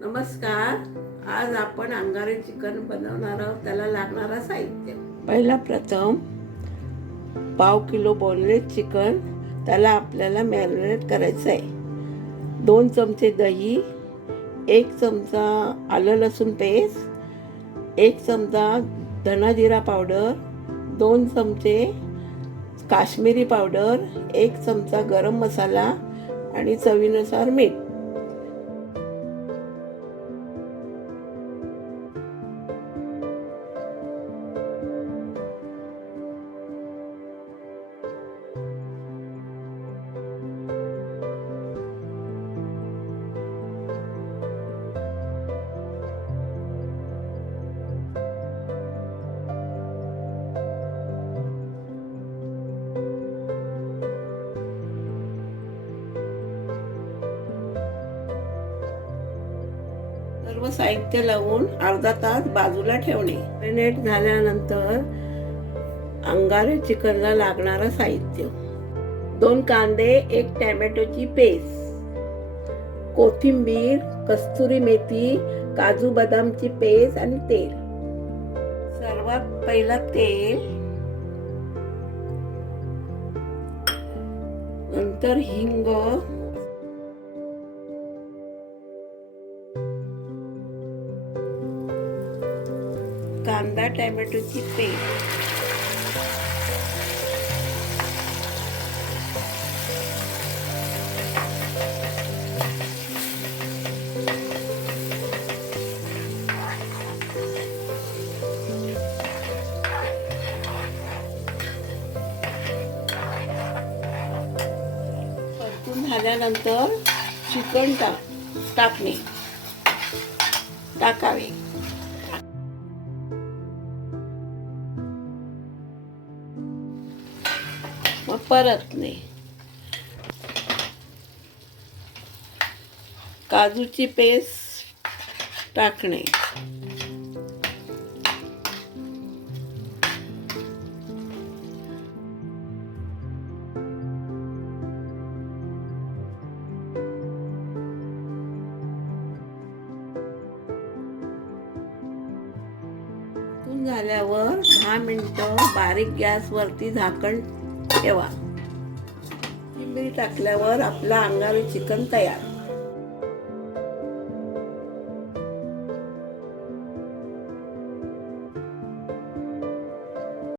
नमस्कार. आज आपण अंगारी चिकन बनवणार आहोत. त्याला लागणारा साहित्य, पहिला प्रथम पाव किलो बोनलेस चिकन, त्याला आपल्याला मॅरिनेट करायचं आहे. 2 चमचे दही, 1 चमचा आलं लसूण पेस्ट, 1 चमचा धना जिरा पावडर, 2 चमचे काश्मीरी पावडर, 1 चमचा गरम मसाला आणि चवीनुसार मीठ. सर्व साहित्य लावून अर्धा तास बाजूला ठेवणे. मॅरिनेट झाल्यानंतर अंगारे चिकनला लागणारं साहित्य: 2 कांदे, 1 टोमॅटोची पेस्ट, कोथिंबीर, कस्तुरी मेथी, काजू बदामची पेस्ट आणि तेल. सर्वात पहिला तेल, नंतर हिंग, कांदा टोमॅटोची पेस्ट, परतून झाल्यानंतर चिकन टाकावे. मग परतणे. काजूची पेस्ट टाकणे. झाल्यावर 10 मिनिटं बारीक गॅसवरती झाकण ठेवा. कोथिंबीर टाकल्यावर आपला अंगारी चिकन तयार.